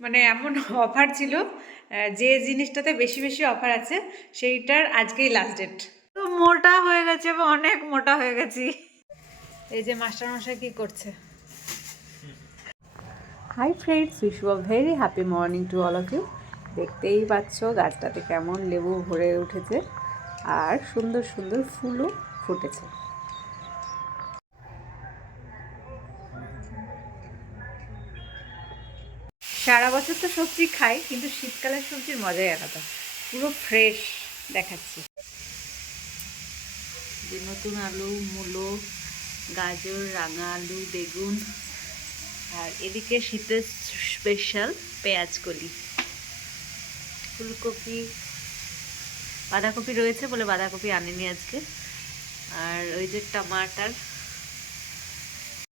মানে এমন অফার ছিল যে জিনিসটাতে বেশি বেশি অফার আছে সেইটার আজকেই লাস্ট ডেট তো মোটা হয়ে গেছে বা অনেক মোটা হয়ে গেছি। এই যে মাস্টারমশাই কি করছে? Hi friends wish you very happy morning to all of you দেখতেই পাচ্ছ গাছটাতে কেমন লেবু ভরে উঠেছে আর সুন্দর সুন্দর ফুলও ফুটেছে। সারা বছর তো সবজি খাই, কিন্তু শীতকালের সবজির মজাই আলাদা। পুরো ফ্রেশ দেখাচ্ছি। যে নতুন আলু, মূলো, গাজর, রাঙা আলু, বেগুন, আর এদিকে শীতের স্পেশাল পেঁয়াজ কলি। ফুলকপি, বাঁধাকপি রয়েছে বলে বাঁধাকপি আনিনি আজকে। আর ওই যে টমাটার।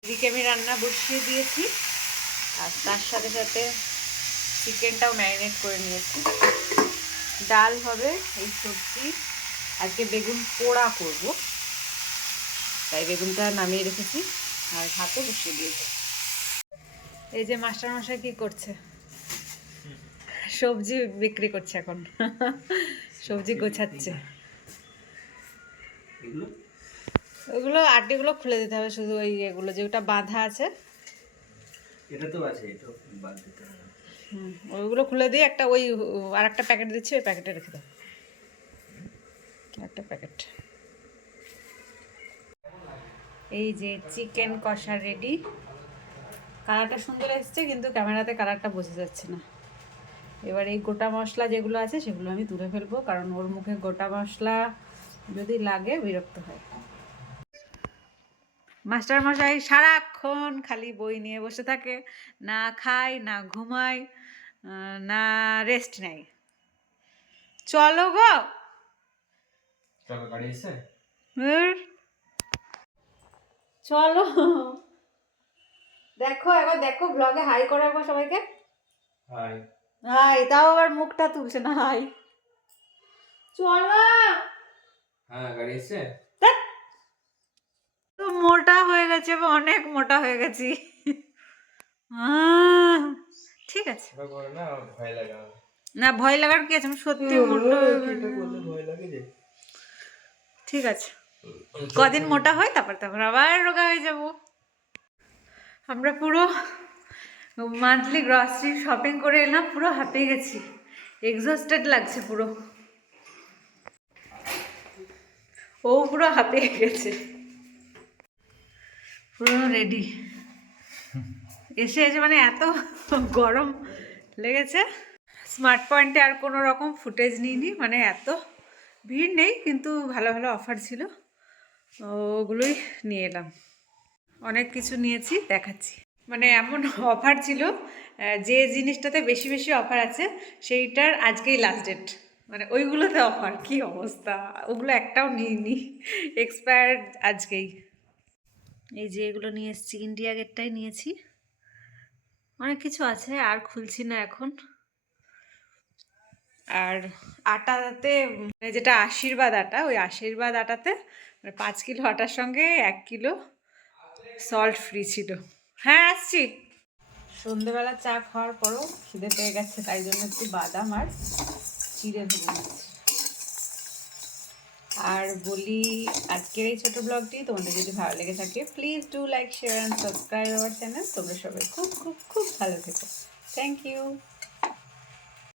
এদিকে আমি রান্না বসিয়ে দিয়েছি। আর তার সাথে সাথে চিকেনটাও ম্যারিনেট করে নিয়েছি। ডাল হবে এই সবজি আজকে বেগুন পোড়া করব। তাই বেগুনটা নামিয়ে রেখেছি আর ভাতও বসিয়ে দিয়েছি। এই যে মাস্টারমশাই কি করছে? সবজি বিক্রি করছে এখন। সবজি গোছাচ্ছে। ওগুলো আটিগুলো খুলে দিতে হবে শুধু ওই এগুলো যেটা বাঁধা আছে। ওইগুলো খুলে দিয়ে একটা ওই আর একটা প্যাকেট দিচ্ছি, ওই প্যাকেটে রেখে দাও। একটা প্যাকেট। এই যে চিকেন কষা রেডি। কালারটা সুন্দর এসছে, কিন্তু ক্যামেরাতে কালারটা বোঝা যাচ্ছে না। এবার এই গোটা মশলা যেগুলো আছে, সেগুলো আমি তুলে ফেলব, কারণ ওর মুখে গোটা মশলা যদি লাগে, বিরক্ত হয়। মাস্টার মশাই সারাক্ষণ খালি বই নিয়ে বসে থাকে। না খায় না ঘুমায় না রেস্ট নেয় চলো গো। চলো দেখো একবার দেখো ব্লগে হাই করো একবার সবাইকে। হাই হাই তাও আবার মুখটা তুলছে না হাই চলো। হ্যাঁ গাড়ি এসে ধ্যাৎ। তো বা অনেক মোটা হয়ে গেছি। ঠিক আছে। না ভয় লাগার কি আছে? আমি সত্যি মোটা ঠিক আছে। কদিন মোটা হয় তারপর তখন আবার রোগা হয়ে যাব। আমরা পুরো মান্থলি গ্রসারি শপিং করে এলাম পুরো হাঁপিয়ে গেছি। এক্সস্টেড লাগছে পুরো। ও পুরো হাঁপিয়ে গেছে। পুরো রেডি এসে এসে মানে এত গরম লেগেছে। স্মার্ট পয়েন্টে আর কোনো রকম ফুটেজ নিইনি মানে এত ভিড় নেই, কিন্তু ভালো ভালো অফার ছিল। ওগুলোই নিয়ে এলাম। অনেক কিছু নিয়েছি, দেখাচ্ছি। মানে এমন অফার ছিল যে জিনিসটাতে বেশি বেশি অফার আছে, সেইটার আজকেই লাস্ট ডেট মানে ওইগুলোতে অফার কি অবস্থা? ওগুলো একটাও নিইনি এক্সপায়ার্ড আজকেই। এই যে এগুলো নিয়ে এসেছি ইন্ডিয়া গেটটাই নিয়েছি। অনেক কিছু আছে, আর খুলছি না এখন। আর আটাতে মানে যেটা আশীর্বাদ আটা, ওই আশীর্বাদ আটাতে মানে পাঁচ কিলো আটার সঙ্গে এক কিলো সল্ট ফ্রি ছিল। হ্যাঁ আসছি। সন্ধেবেলা চা খাওয়ার পরও খিদে পেয়ে গেছে, তাই জন্য একটু বাদাম আর চিড়ে নিচ্ছি। আর বলি, আজকের এই ছোটো ব্লগটি তোমাদের যদি ভালো লেগে থাকে please do like share and subscribe our channel তোমরা সবাই খুব খুব খুব ভালো থেকো। Thank you